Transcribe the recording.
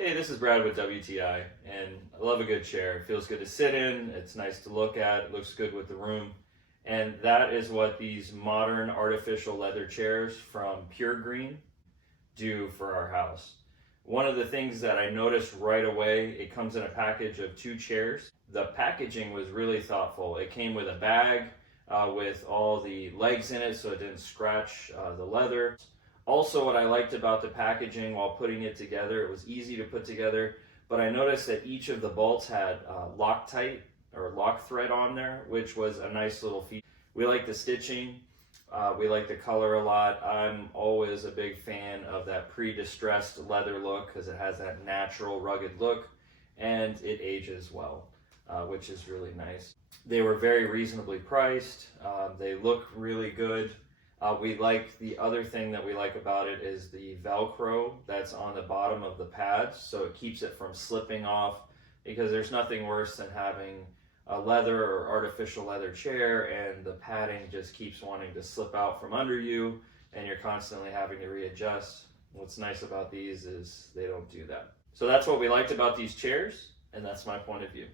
Hey, this is Brad with WTI, and I love a good chair. It feels good to sit in, it's nice to look at, it looks good with the room, and that is what these modern artificial leather chairs from Purgreen do for our house. One of the things that I noticed right away, it comes in a package of 2 chairs. The packaging was really thoughtful. It came with a bag with all the legs in it so it didn't scratch the leather. Also, what I liked about the packaging while putting it together, it was easy to put together, but I noticed that each of the bolts had Loctite or lock thread on there, which was a nice little feature. We like the stitching. We like the color a lot. I'm always a big fan of that pre-distressed leather look because it has that natural rugged look and it ages well, which is really nice. They were very reasonably priced. They look really good. The other thing that we like about it is the Velcro that's on the bottom of the pads, so it keeps it from slipping off, because there's nothing worse than having a leather or artificial leather chair and the padding just keeps wanting to slip out from under you and you're constantly having to readjust. What's nice about these is they don't do that. So that's what we liked about these chairs, and that's my point of view.